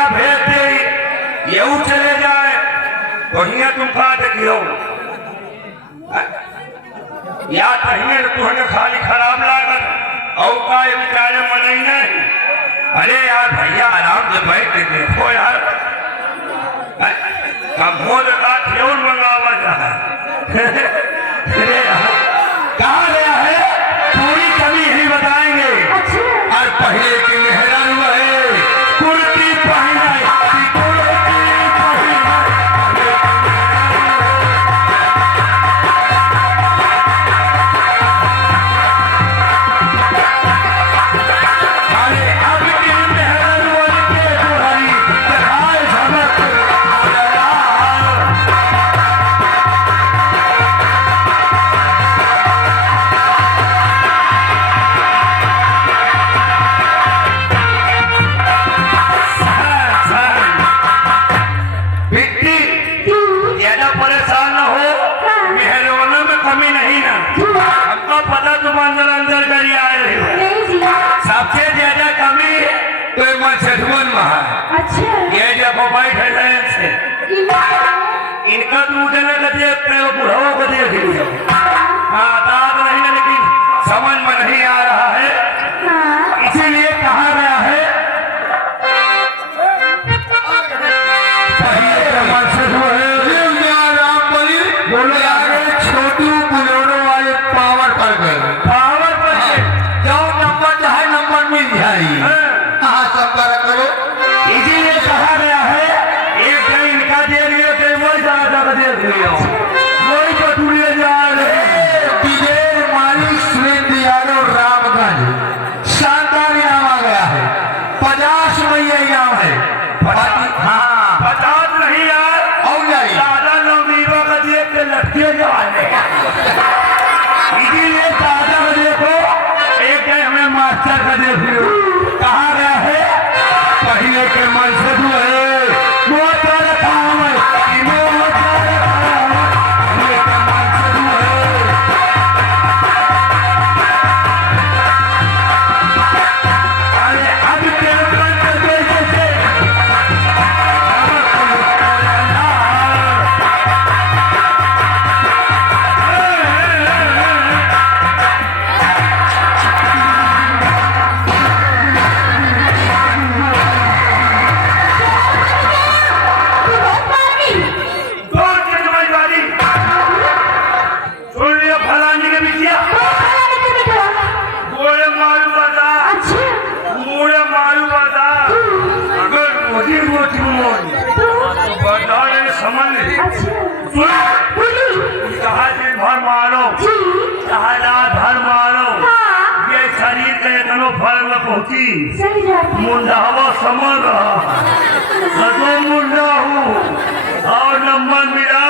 हिया भेज दे ये चले जाए तो हिया तुम खा देखियो या कहीं तुहने खाली खराब लागत और का ये बेचारे मन नहीं। अरे यार भैया आराम से बैठ के देखो यार कब मोद का ठेउर मंगावा जाए कहाँ गया है पूरी कमी ही बताएंगे। और पहले की मेहरान है कुर्ती पहना अंदर करी आए सबसे ज्यादा कमी तो मछुअन में है। अच्छा ये जब बैठे से इनका दूध न देखते हो बुढ़ाओं को देख लियो। हाँ दाद नहीं है लेकिन समझ में नहीं आ रहा है इसीलिए कहा गया है बोलो छोटू बुलोड़ो वाले पावर पर गए संपर्क करो इसीलिए कहा गया है एक दिन इनका दे लियो तो वो ज्यादा का देख लियो वही तो टूटे जा रहे विजय मालिक सुरेंद्र यादव रामगंज शानदार इनाम आ गया है 50 रुपया इनाम है। हाँ 50 नहीं यार और ज्यादा नवनीवा का देख के लटके जवाने इसीलिए ज्यादा का देखो एक दिन हमें मास्टर का देख लियो कहा गया है पहले के मन से मुंडावा समझ रहा मुंडा हूँ और नंबर मिला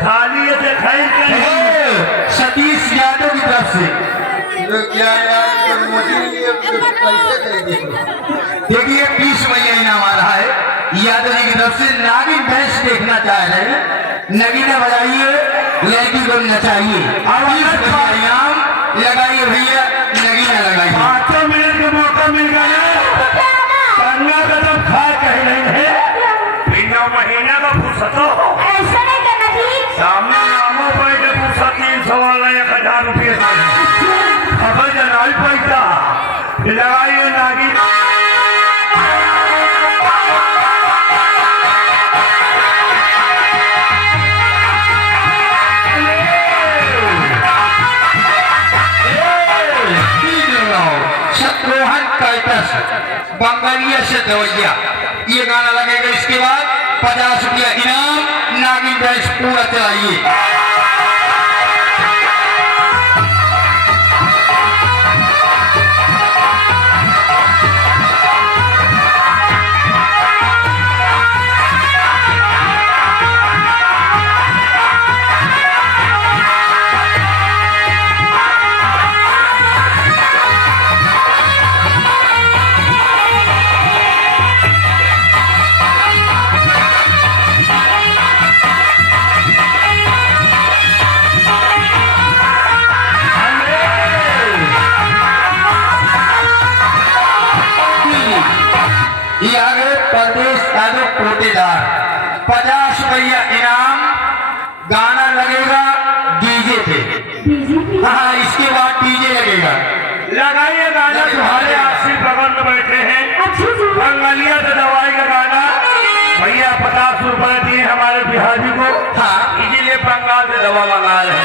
खाली दिखाई सतीश यादव की तरफ से देखिए 20 रुपया इनाम आ रहा है यादव जी की तरफ से। नागिन भैंस देखना चाह रहे हैं नगीना बजाइए लड़की को नचाइए इनाम लगाइए भैया नगीना लगाइए 5 मिनट का मौका मिल गया कन्या कदम खा कहीं नहीं है बिना महीना का फुर्सत हो ऐसा नहीं करना ठीक सामने नामों पर जब फुर्सत 310,000 रुपये खबर जनाई पैसा लगाइए नागी बंगालिया से दवैया ये गाना लगेगा। इसके बाद 50 रुपया इनाम नागिन भैंस पूरा चलाइए। कोटेदार, 50 रुपया इनाम, गाना लगेगा डीजे पे। हाँ, इसके बाद डीजे लगेगा। लगाइए गाना, तुम्हारे आसिफ बगल में बैठे हैं, बंगालिया से दवाई का गाना। भैया 50 रुपए दिए हमारे बिहारी को, हाँ, इसीलिए बंगाल से दवा मंगा रहे हैं।